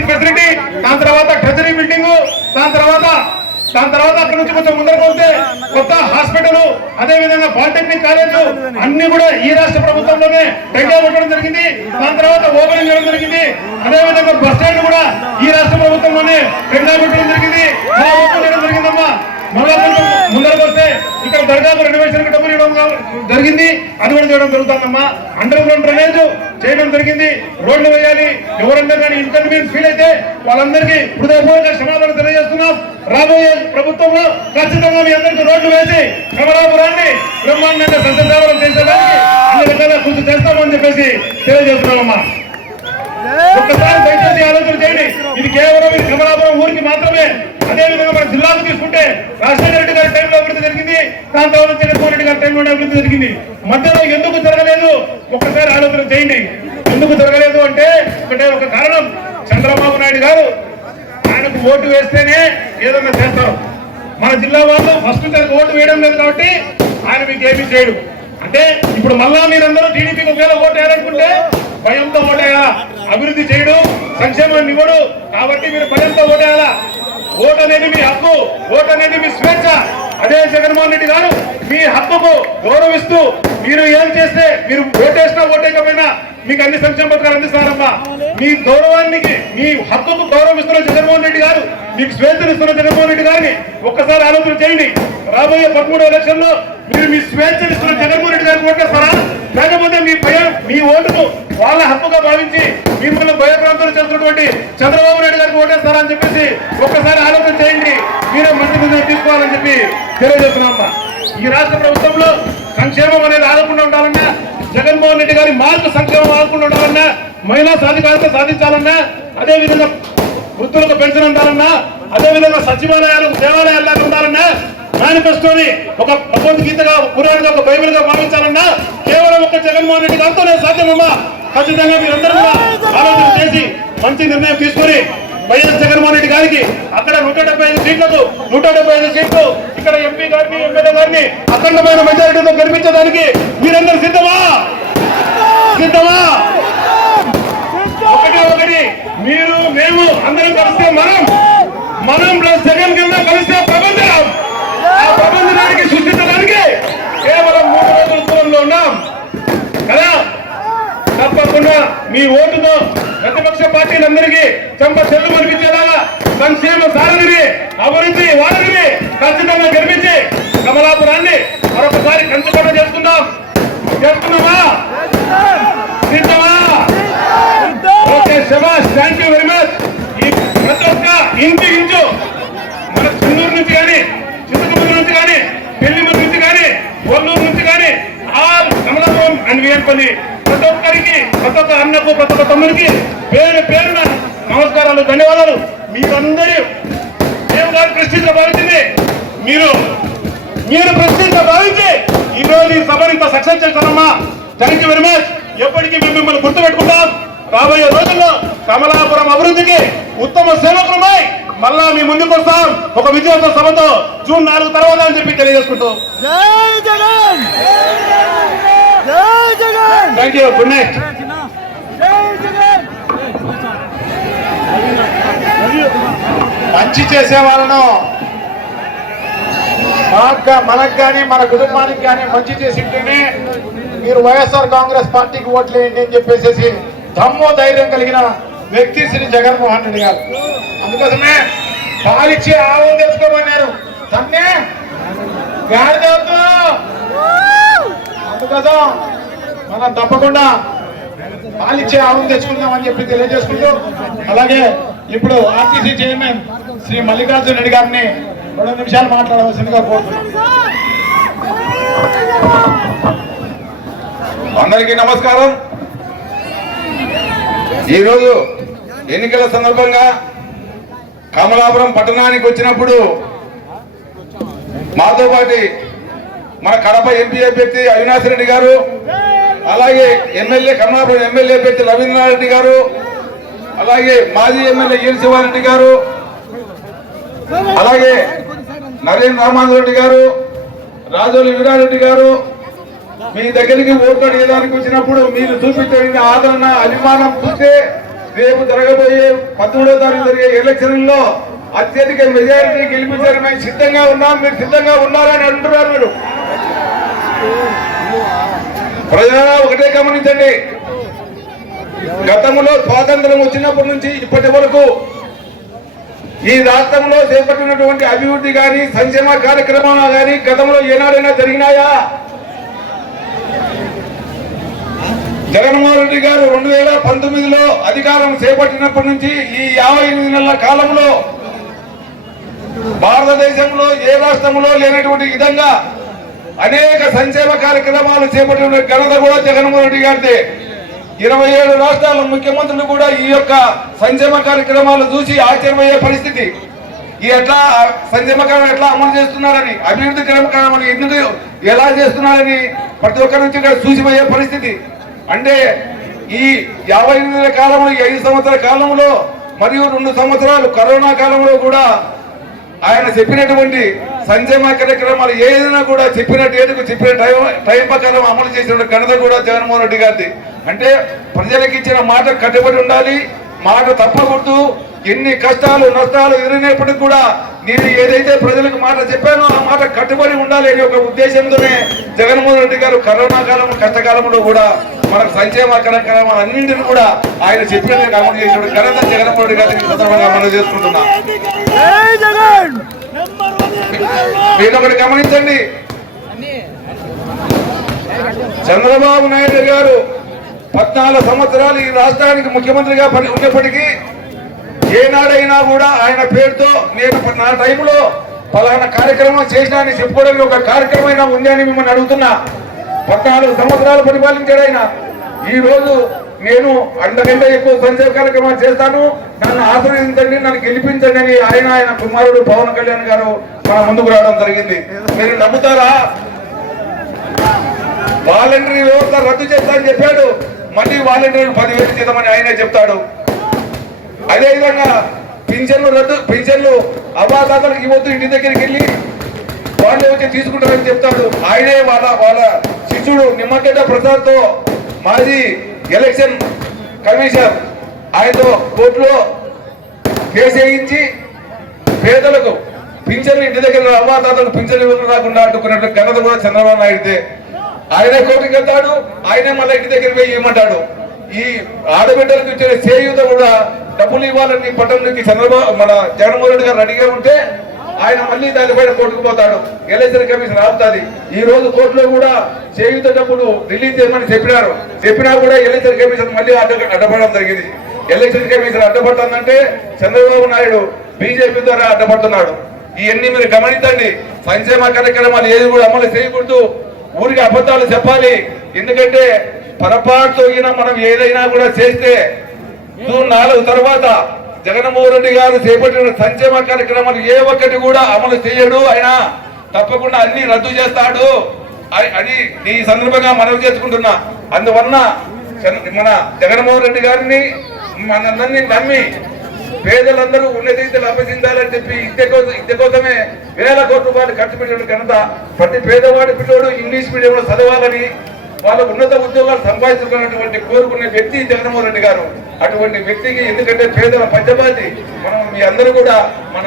Teaching facility దాని తర్వాత treasury building దాని తర్వాత దాని తర్వాత అక్కడ నుంచి కొంచెం ముందరకు వస్తే కొత్త హాస్పిటల్ అదే విధంగా పాలిటెక్నిక్ కాలేజ్ అన్ని కూడా ఈ రాష్ట్ర ప్రభుత్వంలోనే టెండర్ కొట్టడం జరిగింది. దాని తర్వాత ఓపెనింగ్ చేయడం జరిగింది. అదే విధంగా బస్ స్టాండ్ కూడా ఈ రాష్ట్ర ప్రభుత్వంలోనే టెండర్ కొట్టడం జరిగింది. ఇలా ఓపెన్ చేయడం జరిగిందమ్మా. మళ్ళా ఇక్కడ దర్గాకు రెనోవేషన్ డబ్బులు ఇవ్వడం జరిగింది అది కూడా చేయడం జరుగుతుందమ్మా. అండర్ గ్రౌండ్ డ్రైనేజ్ చేయడం జరిగింది. రోడ్లు వేయాలి. ఎవరన్నా కానీ ఇన్కన్వీనియన్స్ ఫీల్ అయితే వాళ్ళందరికీ హృదయపూర్వక క్షమాపణ తెలియజేస్తున్నాం. రాబోయే ప్రభుత్వంలో ఖచ్చితంగా మీ అందరికీ రోడ్లు వేసి కమలాపురాన్ని బ్రహ్మాండంగా సస్యసేవలు చేసేదానికి అన్ని విధాలా కృషి చేస్తామని చెప్పేసి తెలియజేస్తున్నామమ్మా. ఒక్కసారి దయచేసి ఆలోచన చేయండి. ఇది కేవలం ఇది కమలాపురం ఊరికి మాత్రమే అదే విధంగా మన జిల్లాకు తీసుకుంటే రాజశేఖర రెడ్డి గారి టైంలో అభివృద్ధి జరిగింది దాని చంద్రబాబు రెడ్డి గారి టైంలో అభివృద్ధి జరిగింది. మధ్యలో ఎందుకు జరగలేదు? ఒక్కసారి ఆలోచన చేయండి. ఎందుకు జరగలేదు అంటే ఒకటే ఒక కారణం. చంద్రబాబు నాయుడు గారు ఆయనకు ఓటు వేస్తేనే ఏదన్నా చేస్తారు. మన జిల్లా వాళ్ళు ఫస్ట్ తనకు ఓటు వేయడం లేదు కాబట్టి ఆయన మీకు ఏమీ చేయడు. అంటే ఇప్పుడు మళ్ళా మీరందరూ టీడీపీకి ఒకవేళ ఓటు వేయాలనుకుంటే భయంతో ఓటేయాలా? అభివృద్ధి చేయడు సంక్షేమాన్ని ఇవ్వడు. కాబట్టి మీరు భయంతో ఓటేయాలా? ఓటు అనేది మీ హక్కు ఓటు అనేది మీ స్వేచ్ఛ. అదే జగన్మోహన్ రెడ్డి గారు మీ హక్కుకు గౌరవిస్తూ మీరు ఏం చేస్తే మీరు ఓటేసినా ఓటేకపోయినా మీకు అన్ని సంక్షేమ పథకాలు అందిస్తారమ్మా. మీ గౌరవానికి మీ హక్కుకు గౌరవిస్తున్న జగన్మోహన్ రెడ్డి గారు మీకు స్వేచ్ఛనిస్తున్న జగన్మోహన్ రెడ్డి గారిని ఒక్కసారి ఆలోచన చేయండి. రాబోయే పదమూడు ఎలక్షన్లో మీరు మీ స్వేచ్ఛనిస్తున్న జగన్మోహన్ రెడ్డి గారు లేకపోతే మీ భయం మీ ఓటును వాళ్ళ హక్కుగా భావించి మిమ్మల్ని భయప్రాంతాలు చెందినటువంటి చంద్రబాబు నాయుడు గారికి ఓటేస్తారని చెప్పేసి ఒక్కసారి ఆలోచన చేయండి. మీరే మంచి నిర్ణయం తీసుకోవాలని చెప్పి తెలియజేస్తున్నామ్మా ఈ రాష్ట్ర ప్రభుత్వంలో సంక్షేమం అనేది ఆగకుండా ఉండాలన్నా జగన్మోహన్ రెడ్డి గారి మార్పు సంక్షేమం ఆగకుండా ఉండాలన్నా మహిళా సాధికారత సాధించాలన్నా అదే విధంగా వృద్ధులకు పెన్షన్ ఉండాలన్నా అదే విధంగా సచివాలయాలకు దేవాలయాలకు ఉండాలన్నా మేనిఫెస్టోని ఒక భగవద్గీతగా పురాణంగా ఒక బైబిల్గా భావించాలన్నా కేవలం ఒక జగన్మోహన్ రెడ్డి గారితోనే సాధ్యమమ్మా. ఖచ్చితంగా మీరందరూ కూడా ఆలోచన చేసి మంచి నిర్ణయం తీసుకొని వైఎస్ జగన్మోహన్ రెడ్డి గారికి అక్కడ నూట డెబ్బై ఐదు సీట్లకు నూట డెబ్బై ఐదు సీట్లు ఇక్కడ ఎంపీ గారిని ఎమ్మెల్యే గారిని అఖండమైన మెజారిటీతో గెలిపించడానికి మీరందరూ సిద్ధమా? సిద్ధమా? ఒకటి ఒకటి మీరు మేము అందరం కలిస్తే మనం మనం ప్లస్ జగన్ కింద కలిస్తే ప్రబంధం ఆ ప్రబంధనానికి సృష్టించడానికి కేవలం మూడు రోజుల దూరంలో ఉన్నాం కదా తప్పకుండా మీ ఓటుతో ప్రతిపక్ష పార్టీలందరికీ చెంప చెల్లు అనిపించేలాగా సంక్షేమ సారథిని అభివృద్ధి వారధిని ఖచ్చితంగా గెలిపించి కమలాపురాన్ని మరొకసారి కంచుకొండ చేసుకుందాం. చేసుకున్నామా సిద్ధమా ఓకే శబాష్ థ్యాంక్ యూ వెరీ మచ్ ఈ ప్రతి ఒక్క ఇంటి ఇంచు మన చెన్నూరు నుంచి కానీ నుంచి కానీ పెళ్ళిమూరు నుంచి కానీ కొల్లూరు నుంచి కానీ ఆల్ కమలాపురం అండ్ వీరపల్లి ప్రతి ఒక్కరికి ప్రతి ఒక్క అన్నకు ప్రతి ఒక్క తమ్ముడికి పేరు పేరున నమస్కారాలు ధన్యవాదాలు. మీరందరూ మేము కాదు ప్రశ్నించిన భావించింది. మీరు మీరు ప్రశ్నించిన భావించి ఈ రోజు ఈ సభను ఇంత సక్సెస్ చేస్తారమ్మా థ్యాంక్ యూ వెరీ మచ్ ఎప్పటికీ మేము మిమ్మల్ని గుర్తుపెట్టుకుంటాం. రాబోయే రోజుల్లో కమలాపురం అభివృద్ధికి ఉత్తమ సేవకులమై మళ్ళా మీ ముందుకు వస్తాం. ఒక విజయోత్సవ సభతో జూన్ నాలుగు తర్వాత అని చెప్పి తెలియజేసుకుంటూ. జై Jagan! Thank you good night మంచి చేసే వాళ్ళను మనకు మనకు కానీ మన కుటుంబానికి కానీ మంచి చేసింటేనే మీరు వైఎస్ఆర్ కాంగ్రెస్ పార్టీకి ఓట్లు వేయండి అని చెప్పేసి దమ్ము ధైర్యం కలిగిన వ్యక్తి శ్రీ జగన్మోహన్ రెడ్డి గారు. అందుకోసమే పాలిచ్చి ఆవు తెచ్చుకోమన్నారు తన్నే గాడిద ఉన్నదో మనం తప్పకుండా పాలిచ్చే ఆవును తెచ్చుకుందామని చెప్పి తెలియజేసుకుంటూ అలాగే ఇప్పుడు ఆర్టీసీ చైర్మన్ శ్రీ మల్లికార్జున రెడ్డి గారిని రెండు నిమిషాలు మాట్లాడవలసిందిగా కోరుతున్నాం. అందరికీ నమస్కారం. ఈరోజు ఎన్నికల సందర్భంగా కమలాపురం పట్టణానికి వచ్చినప్పుడు మాతో పాటు మన కడప ఎంపీ అభ్యర్థి అవినాష్ రెడ్డి గారు అలాగే ఎమ్మెల్యే కమలాపురం ఎమ్మెల్యే అభ్యర్థి రవీంద్రనాథ్ రెడ్డి గారు అలాగే మాజీ ఎమ్మెల్యే ఈల్ గారు అలాగే నరేంద్ర రామాంధ్ర రెడ్డి గారు రాజోలి వీరారెడ్డి గారు మీ దగ్గరికి ఓట్లు అడిగేదానికి వచ్చినప్పుడు మీరు చూపించే ఆదరణ అభిమానం చూస్తే రేపు జరగబోయే పదమూడో తారీఖు జరిగే ఎలక్షన్లో అత్యధిక మెజారిటీ గెలిపించారు మేము సిద్ధంగా ఉన్నాం మీరు సిద్ధంగా ఉన్నారని అంటున్నారు మీరు. ప్రజల ఒకటే గమనించండి. గతంలో స్వాతంత్రం వచ్చినప్పటి నుంచి ఇప్పటి వరకు ఈ రాష్ట్రంలో చేపట్టినటువంటి అభివృద్ధి కానీ సంక్షేమ కార్యక్రమాలు కానీ గతంలో ఏనాడైనా జరిగినాయా? జగన్మోహన్ రెడ్డి గారు రెండు వేల పంతొమ్మిదిలో అధికారం చేపట్టినప్పటి నుంచి ఈ యాభై ఎనిమిది నెలల కాలంలో భారతదేశంలో ఏ రాష్ట్రంలో లేనటువంటి విధంగా అనేక సంక్షేమ కార్యక్రమాలు చేపట్టిన ఘనత కూడా జగన్మోహన్ రెడ్డి గారిదే. ఇరవై ఏడు రాష్ట్రాల ముఖ్యమంత్రులు కూడా ఈ యొక్క సంక్షేమ కార్యక్రమాలు చూసి ఆశ్చర్యమయ్యే పరిస్థితి. ఈ ఎట్లా సంక్షేమ కార్యక్రమం ఎట్లా అమలు చేస్తున్నారని అభివృద్ధి కార్యక్రమాలు ఎందుకు ఎలా చేస్తున్నారని ప్రతి ఒక్కరి నుంచి ఇక్కడ చూసిపోయే పరిస్థితి. అంటే ఈ యాభై ఎనిమిది కాలంలో ఈ ఐదు సంవత్సరాల కాలంలో మరియు రెండు సంవత్సరాలు కరోనా కాలంలో కూడా ఆయన చెప్పినటువంటి సంక్షేమ కార్యక్రమాలు ఏదైనా కూడా చెప్పిన డేటుకు చెప్పిన టైం టైం ప్రకారం అమలు చేసిన ఘనత కూడా జగన్మోహన్ రెడ్డి గారిది. అంటే ప్రజలకు ఇచ్చిన మాట కట్టుబడి ఉండాలి మాట తప్పకూడదు. ఎన్ని కష్టాలు నష్టాలు ఎదురైనప్పటికీ కూడా నేను ఏదైతే ప్రజలకు మాట చెప్పానో ఆ మాట కట్టుబడి ఉండాలి అనే ఒక ఉద్దేశంతోనే జగన్మోహన్ రెడ్డి గారు కరోనా కాలం కష్టకాలంలో కూడా మనకు సంక్షేమ కార్యక్రమాలు అన్నింటిని కూడా ఆయన చెప్పినట్టు అమలు చేసిన ఘనత జగన్మోహన్ రెడ్డి గారికి సందర్భంగా మనం చేసుకుంటున్నాం. మీరు ఒకటి గమనించండి. చంద్రబాబు నాయుడు గారు పద్నాలుగు సంవత్సరాలు ఈ రాష్ట్రానికి ముఖ్యమంత్రిగా పని ఉన్నప్పటికీ ఏనాడైనా కూడా ఆయన పేరుతో నేను నా టైంలో పలానా కార్యక్రమం చేసినా అని చెప్పుకోవడానికి ఒక కార్యక్రమం అయినా ఉంది అని మిమ్మల్ని అడుగుతున్నా. పద్నాలుగు సంవత్సరాలు పరిపాలించాడు ఆయన ఈ రోజు నేను అంతకంటే ఎక్కువ సంక్షేమ కార్యక్రమాలు చేస్తాను. నన్ను ఆశ్రయించండి నన్ను గెలిపించండి అని ఆయన ఆయన కుమారుడు పవన్ కళ్యాణ్ గారు మన ముందుకు రావడం జరిగింది. మీరు నమ్ముతారా? వాలంటరీ వ్యవస్థ రద్దు చేస్తా అని చెప్పాడు. మళ్ళీ వాలంటీర్లు పదివేలు చేద్దామని ఆయనే చెప్తాడు. అదేవిధంగా పింఛన్లు రద్దు పింఛన్లు అవాతాతలకు ఇవ్వద్దు ఇంటి దగ్గరికి వెళ్ళి వాళ్ళు వచ్చి తీసుకుంటారని చెప్తాడు. ఆయనే వాళ్ళ వాళ్ళ శిష్యుడు నిమ్మగడ్డ ప్రసాద్తో మాజీ ఎలక్షన్ కమిషనర్ ఆయనతో కోర్టులో కేసు వేయించి పేదలకు పింఛన్లు ఇంటి దగ్గర అవ్వాతాతలకు పింఛన్లు ఇవ్వడం రాకుండా అడ్డుకున్నట్టు ఘనత కూడా చంద్రబాబు నాయుడితే ఆయనే కోర్టుకి వెళ్తాడు ఆయనే మళ్ళీ ఇంటి దగ్గర పోయి ఇవ్వమంటాడు. ఈ ఆడబిడ్డలకు ఇచ్చిన సేయుత కూడా డబ్బులు ఇవ్వాలని పట్టణంలోకి చంద్రబాబు మన జగన్మోహన్ రెడ్డి గారు రెడీగా ఉంటే ఆయన మళ్ళీ దానిపైన కోర్టుకు పోతాడు. ఎలక్షన్ కమిషన్ ఆపుతుంది. ఈ రోజు కోర్టులో కూడా చేయుత డబ్బులు రిలీజ్ చేయమని చెప్పినారు. చెప్పినా కూడా ఎలక్షన్ కమిషన్ మళ్ళీ అడ్డ అడ్డపడడం జరిగింది. ఎలక్షన్ కమిషన్ అడ్డపడుతుందంటే చంద్రబాబు నాయుడు బీజేపీ ద్వారా అడ్డపడుతున్నాడు. ఇవన్నీ మీరు గమనించండి. సంక్షేమ కార్యక్రమాలు ఏది కూడా అమలు చేయకూడదు. ఊరికి అబద్ధాలు చెప్పాలి. ఎందుకంటే పొరపాటుతో మనం ఏదైనా కూడా చేస్తే జూన్ నాలుగు తర్వాత జగన్మోహన్ రెడ్డి గారు చేపట్టిన సంక్షేమ కార్యక్రమాలు ఏ ఒక్కటి కూడా అమలు చేయడు. ఆయన తప్పకుండా అన్ని రద్దు చేస్తాడు. అని- ఈ సందర్భంగా మనవి చేసుకుంటున్నా. అందువలన మన జగన్మోహన్ రెడ్డి గారిని మనందరినీ నమ్మి పేదలందరూ ఉన్నతీతలు అభ్యసించాలని చెప్పి ఇద్దె కోసం ఇద్దె కోసమే వేల కోట్ల రూపాయలు ఖర్చు పెట్టడం ఘనత ప్రతి పేదవాడి పిల్లోడు ఇంగ్లీష్ మీడియంలో చదవాలని వాళ్ళ ఉన్నత ఉద్యోగాలు సంపాదించుకున్నటువంటి కోరుకునే వ్యక్తి జగన్మోహన్ రెడ్డి గారు. అటువంటి వ్యక్తికి ఎందుకంటే పేదల పంచబాతి మనం మీ అందరూ కూడా మన